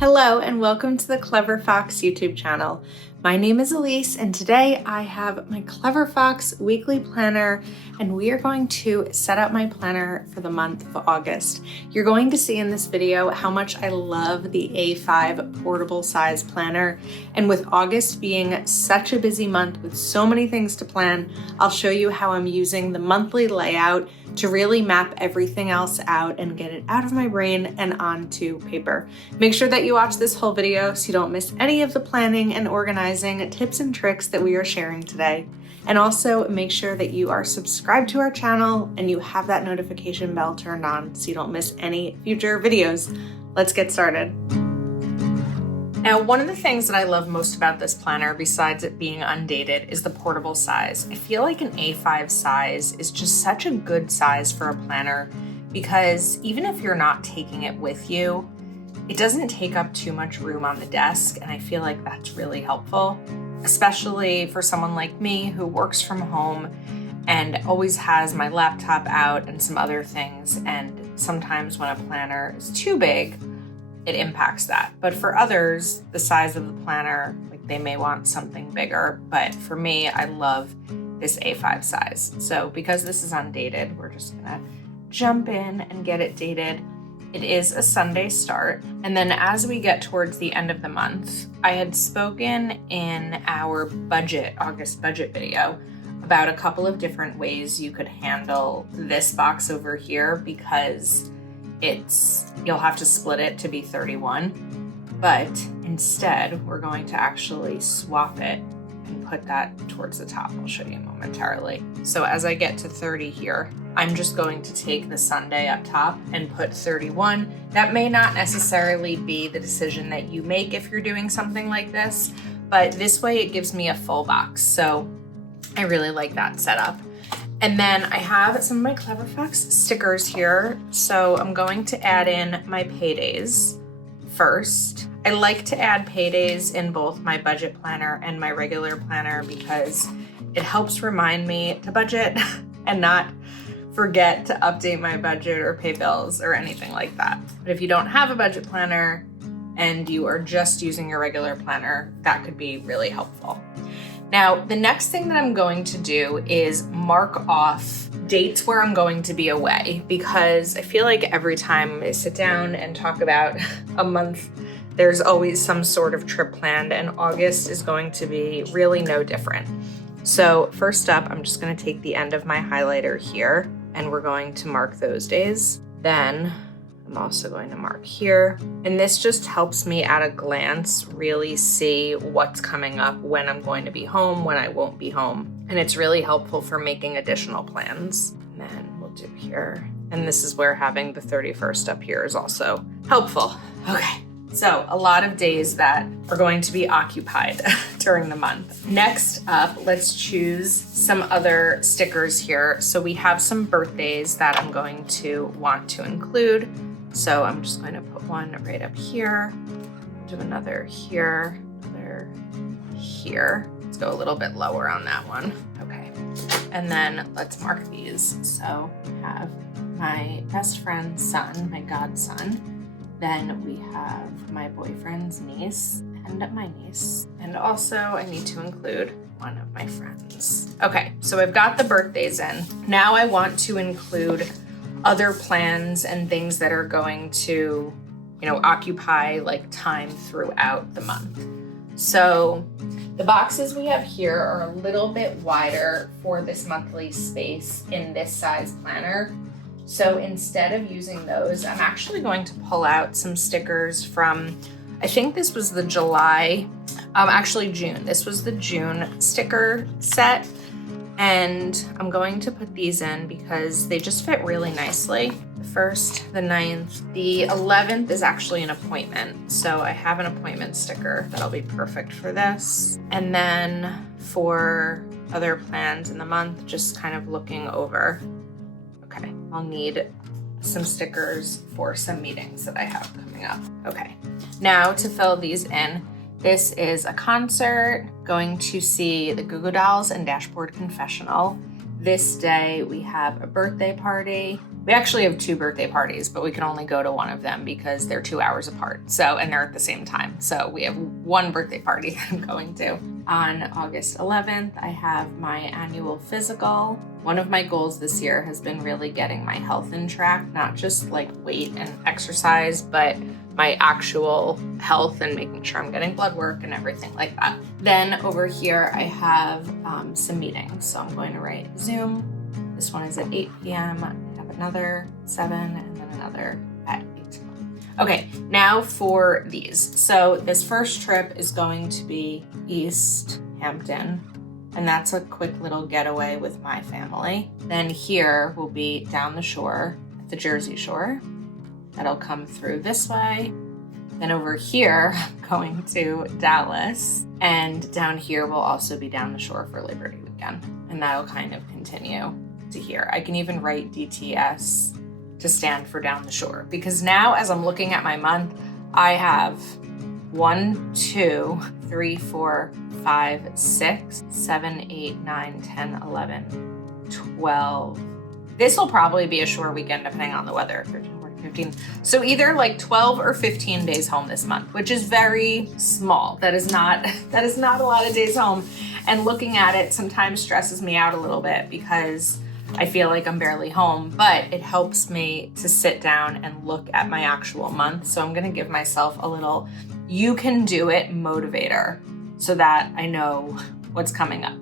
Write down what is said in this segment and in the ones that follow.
Hello and welcome to the Clever Fox YouTube channel. My name is Ilysse and today I have my Clever Fox weekly planner and we are going to set up my planner for the month of August. You're going to see in this video how much I love the A5 portable size planner, and with August being such a busy month with so many things to plan, I'll show you how I'm using the monthly layout to really map everything else out and get it out of my brain and onto paper. Make sure that you watch this whole video so you don't miss any of the planning and organizing tips and tricks that we are sharing today. And also make sure that you are subscribed to our channel and you have that notification bell turned on so you don't miss any future videos. Let's get started. Now, one of the things that I love most about this planner, besides it being undated, is the portable size. I feel like an A5 size is just such a good size for a planner because even if you're not taking it with you, it doesn't take up too much room on the desk, and I feel like that's really helpful, especially for someone like me who works from home and always has my laptop out and some other things, and sometimes when a planner is too big, it impacts that. But for others, the size of the planner, like they may want something bigger, but for me, I love this A5 size. So because this is undated, we're just gonna jump in and get it dated. It is a Sunday start. And then as we get towards the end of the month, I had spoken in our August budget video about a couple of different ways you could handle this box over here because you'll have to split it to be 31, but instead we're going to actually swap it and put that towards the top. I'll show you momentarily. So as I get to 30 here, I'm just going to take the Sunday up top and put 31. That may not necessarily be the decision that you make if you're doing something like this, but this way it gives me a full box. So I really like that setup. And then I have some of my Clever Fox stickers here. So I'm going to add in my paydays first. I like to add paydays in both my budget planner and my regular planner because it helps remind me to budget and not forget to update my budget or pay bills or anything like that. But if you don't have a budget planner and you are just using your regular planner, that could be really helpful. Now, the next thing that I'm going to do is mark off dates where I'm going to be away because I feel like every time I sit down and talk about a month, there's always some sort of trip planned, and August is going to be really no different. So first up, I'm just going to take the end of my highlighter here and we're going to mark those days. Then I'm also going to mark here. And this just helps me at a glance really see what's coming up, when I'm going to be home, when I won't be home. And it's really helpful for making additional plans. And then we'll do here. And this is where having the 31st up here is also helpful. Okay. So a lot of days that are going to be occupied during the month. Next up, let's choose some other stickers here. So we have some birthdays that I'm going to want to include. So I'm just going to put one right up here, do another here, another here. Let's go a little bit lower on that one. Okay. And then let's mark these. So we have my best friend's son, my godson. Then we have my boyfriend's niece and my niece. And also I need to include one of my friends. Okay, so I've got the birthdays in. Now I want to include other plans and things that are going to, occupy like time throughout the month. So the boxes we have here are a little bit wider for this monthly space in this size planner. So instead of using those, I'm actually going to pull out some stickers from, I think this was the June. This was the June sticker set. And I'm going to put these in because they just fit really nicely. The 1st, the 9th, the 11th is actually an appointment. So I have an appointment sticker that'll be perfect for this. And then for other plans in the month, just kind of looking over. Okay, I'll need some stickers for some meetings that I have coming up. Okay, now to fill these in, this is a concert, going to see the Goo Goo Dolls and Dashboard Confessional. This day we have a birthday party, We actually have 2 birthday parties, but we can only go to one of them because they're 2 hours apart. So, and they're at the same time. So we have 1 birthday party I'm going to. On August 11th, I have my annual physical. One of my goals this year has been really getting my health in track, not just like weight and exercise, but my actual health and making sure I'm getting blood work and everything like that. Then over here, I have some meetings. So I'm going to write Zoom. This one is at 8 p.m. I have another 7 and then another at 8. Okay, now for these. So this first trip is going to be East Hampton, and that's a quick little getaway with my family. Then here will be down the shore at the Jersey Shore. That'll come through this way. Then over here, I'm going to Dallas, and down here will also be down the shore for Labor Day weekend, and that'll kind of continue to here. I can even write DTS to stand for down the shore, because now as I'm looking at my month, I have 1, 2, 3, 4, 5, 6, 7, 8, 9, 10, 11, 12. This will probably be a short weekend depending on the weather. 13, 14, 15. So either like 12 or 15 days home this month, which is very small. That is not a lot of days home. And looking at it sometimes stresses me out a little bit because I feel like I'm barely home, but it helps me to sit down and look at my actual month. So I'm gonna give myself a little "you can do it" motivator so that I know what's coming up.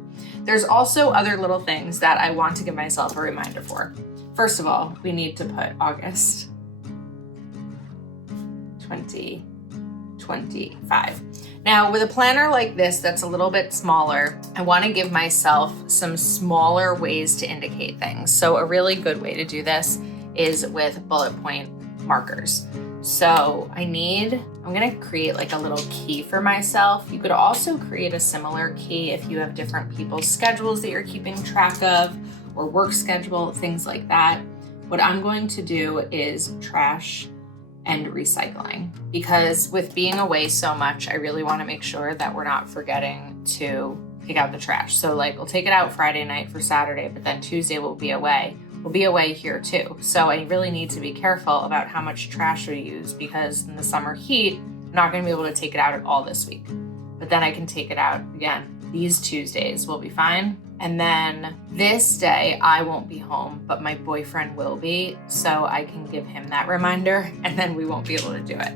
There's also other little things that I want to give myself a reminder for. First of all, we need to put August 2025. Now, with a planner like this that's a little bit smaller, I want to give myself some smaller ways to indicate things. So a really good way to do this is with bullet point markers. So I'm going to create like a little key for myself. You could also create a similar key if you have different people's schedules that you're keeping track of, or work schedule, things like that. What I'm going to do is trash and recycling, because with being away so much, I really want to make sure that we're not forgetting to take out the trash. So like we'll take it out Friday night for Saturday, but then Tuesday we'll be away. We'll be away here too. So I really need to be careful about how much trash we use, because in the summer heat, I'm not going to be able to take it out at all this week. But then I can take it out again. These Tuesdays will be fine. And then this day I won't be home, but my boyfriend will be. So I can give him that reminder, and then we won't be able to do it.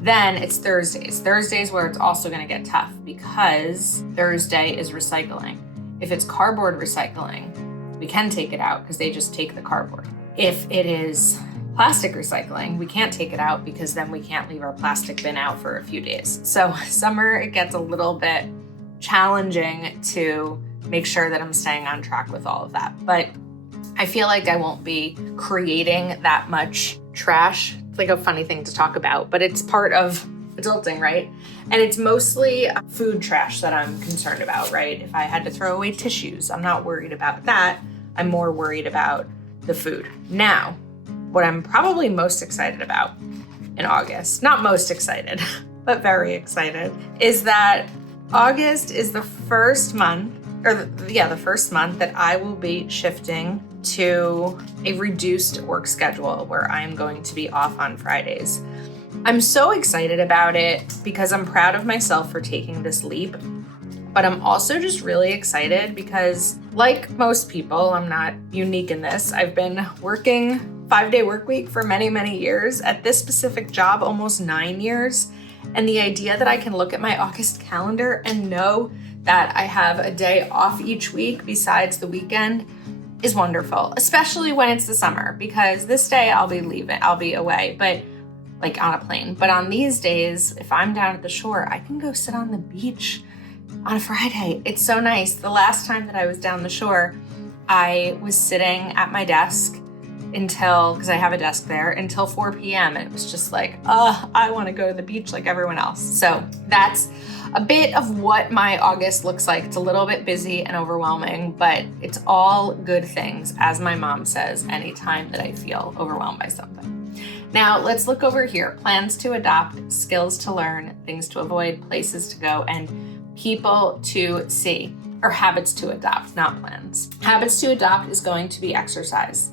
Then it's Thursdays. Thursdays where it's also going to get tough, because Thursday is recycling. If it's cardboard recycling, we can take it out because they just take the cardboard. If it is plastic recycling, we can't take it out because then we can't leave our plastic bin out for a few days. So summer, it gets a little bit challenging to make sure that I'm staying on track with all of that. But I feel like I won't be creating that much trash. It's like a funny thing to talk about, but it's part of adulting, right? And it's mostly food trash that I'm concerned about, right? If I had to throw away tissues, I'm not worried about that. I'm more worried about the food. Now, what I'm probably most excited about in August, not most excited, but very excited, is that August is the first month that I will be shifting to a reduced work schedule where I am going to be off on Fridays. I'm so excited about it because I'm proud of myself for taking this leap, but I'm also just really excited because, like most people, I'm not unique in this. I've been working 5-day work week for many, many years. At this specific job, almost 9 years. And the idea that I can look at my August calendar and know that I have a day off each week besides the weekend is wonderful, especially when it's the summer, because this day I'll be away, but like on a plane. But on these days, if I'm down at the shore, I can go sit on the beach on a Friday. It's so nice. The last time that I was down the shore, I was sitting at my desk because I have a desk there, until 4 p.m. And it was just like, I want to go to the beach like everyone else. So that's a bit of what my August looks like. It's a little bit busy and overwhelming, but it's all good things, as my mom says, anytime that I feel overwhelmed by something. Now let's look over here. Plans to adopt, skills to learn, things to avoid, places to go, and people to see, or habits to adopt, not plans. Habits to adopt is going to be exercise.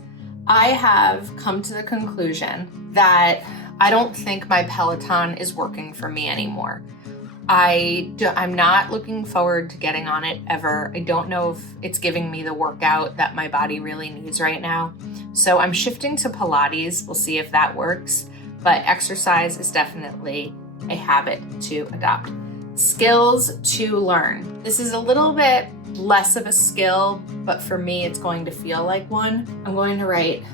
I have come to the conclusion that I don't think my Peloton is working for me anymore. I'm not looking forward to getting on it ever. I don't know if it's giving me the workout that my body really needs right now. So I'm shifting to Pilates. We'll see if that works. But exercise is definitely a habit to adopt. Skills to learn. This is a little bit less of a skill, but for me, it's going to feel like one. I'm going to write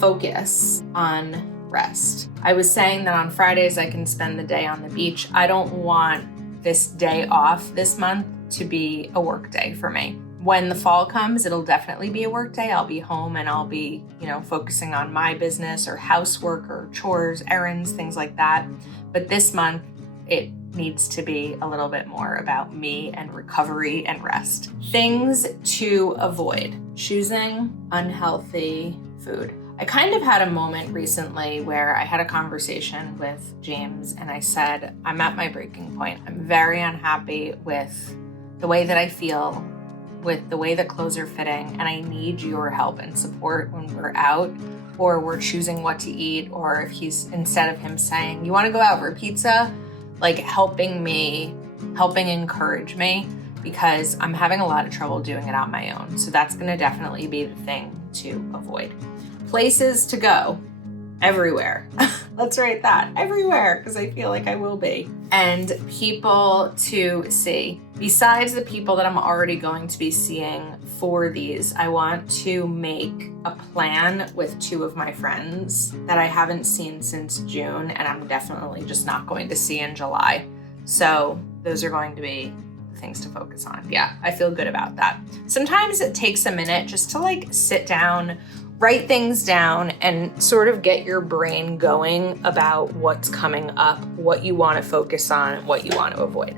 focus on rest. I was saying that on Fridays, I can spend the day on the beach. I don't want this day off this month to be a work day for me. When the fall comes, it'll definitely be a work day. I'll be home and I'll be, focusing on my business or housework or chores, errands, things like that. But this month, it needs to be a little bit more about me and recovery and rest. Things to avoid. Choosing unhealthy food. I kind of had a moment recently where I had a conversation with James and I said, I'm at my breaking point. I'm very unhappy with the way that I feel, with the way that clothes are fitting, and I need your help and support when we're out or we're choosing what to eat, or if instead of him saying, you want to go out for pizza, like helping encourage me, because I'm having a lot of trouble doing it on my own. So that's going to definitely be the thing to avoid. Places to go. Everywhere. Let's write that. Everywhere, because I feel like I will be. And people to see. Besides the people that I'm already going to be seeing for these, I want to make a plan with 2 of my friends that I haven't seen since June, and I'm definitely just not going to see in July. So those are going to be things to focus on. Yeah, I feel good about that. Sometimes it takes a minute just to sit down, write things down, and sort of get your brain going about what's coming up, what you want to focus on, and what you want to avoid.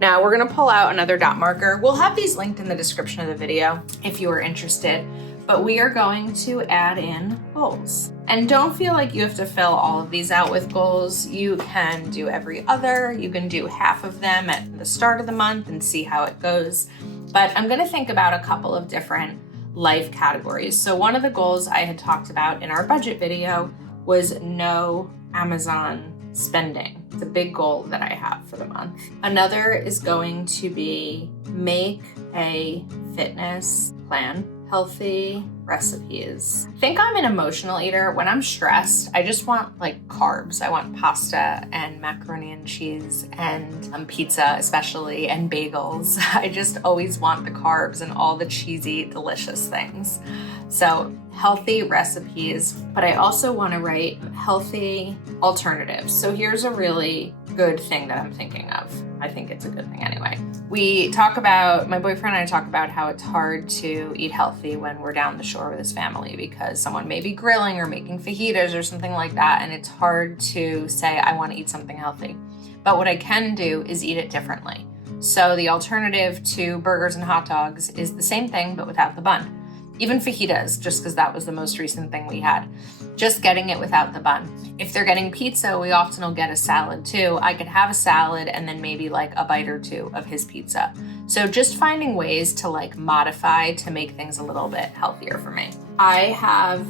Now we're going to pull out another dot marker. We'll have these linked in the description of the video if you are interested, but we are going to add in goals. And don't feel like you have to fill all of these out with goals. You can do every other. You can do half of them at the start of the month and see how it goes. But I'm going to think about a couple of different life categories. So one of the goals I had talked about in our budget video was no Amazon spending. It's a big goal that I have for the month. Another is going to be make a fitness plan, healthy recipes. I think I'm an emotional eater. When I'm stressed, I just want carbs. I want pasta and macaroni and cheese and pizza especially, and bagels. I just always want the carbs and all the cheesy, delicious things. So healthy recipes, but I also want to write healthy alternatives. So here's a really good thing that I'm thinking of. I think it's a good thing anyway. My boyfriend and I talk about how it's hard to eat healthy when we're down the shore with his family because someone may be grilling or making fajitas or something like that, and it's hard to say, I want to eat something healthy. But what I can do is eat it differently. So the alternative to burgers and hot dogs is the same thing, but without the bun. Even fajitas, just because that was the most recent thing we had. Just getting it without the bun. If they're getting pizza, we often will get a salad too. I could have a salad and then maybe a bite or 2 of his pizza. So just finding ways to modify to make things a little bit healthier for me. I have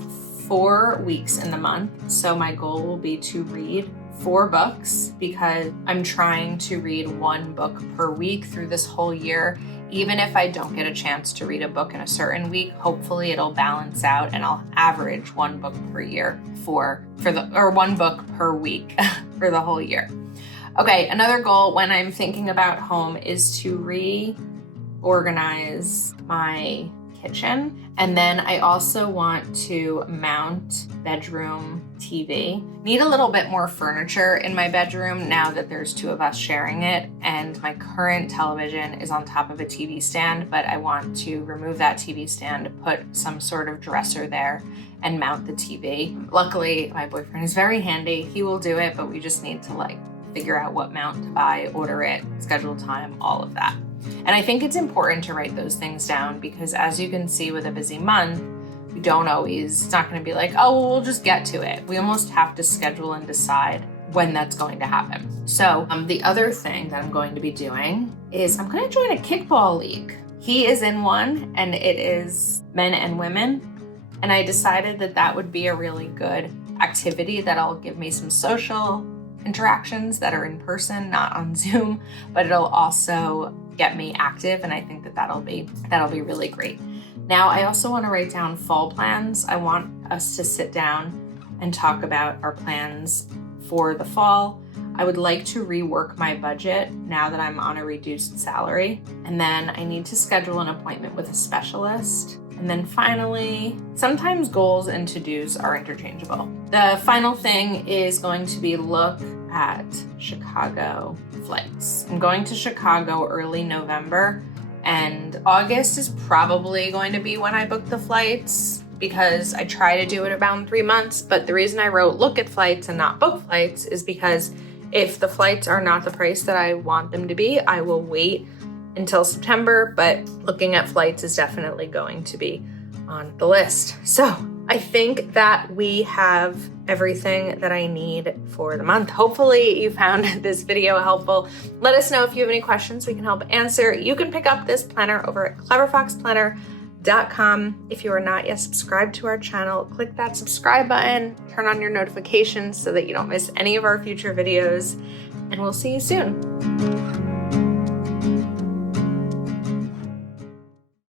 4 weeks in the month, so my goal will be to read 4 books because I'm trying to read 1 book per week through this whole year. Even if I don't get a chance to read a book in a certain week, hopefully it'll balance out and I'll average 1 book per year or 1 book per week for the whole year. Okay, another goal when I'm thinking about home is to reorganize my kitchen. And then I also want to mount bedroom TV. Need a little bit more furniture in my bedroom now that there's 2 of us sharing it, and my current television is on top of a TV stand, but I want to remove that TV stand, put some sort of dresser there, and mount the TV. Luckily, my boyfriend is very handy. He will do it, but we just need to figure out what mount to buy, order it, schedule time, all of that. And I think it's important to write those things down because as you can see with a busy month, we don't always, it's not going to be we'll just get to it. We almost have to schedule and decide when that's going to happen. So the other thing that I'm going to be doing is I'm going to join a kickball league. He is in one and it is men and women. And I decided that that would be a really good activity that'll give me some social interactions that are in person, not on Zoom, but it'll also get me active, and I think that that'll be really great. Now, I also want to write down fall plans. I want us to sit down and talk about our plans for the fall. I would like to rework my budget now that I'm on a reduced salary. And then I need to schedule an appointment with a specialist. And then finally, sometimes goals and to-dos are interchangeable. The final thing is going to be look at Chicago flights. I'm going to Chicago early November, and August is probably going to be when I book the flights because I try to do it around 3 months. But the reason I wrote look at flights and not book flights is because if the flights are not the price that I want them to be, I will wait until September, but looking at flights is definitely going to be on the list. So I think that we have everything that I need for the month. Hopefully you found this video helpful. Let us know if you have any questions we can help answer. You can pick up this planner over at cleverfoxplanner.com. If you are not yet subscribed to our channel, click that subscribe button, turn on your notifications so that you don't miss any of our future videos, and we'll see you soon.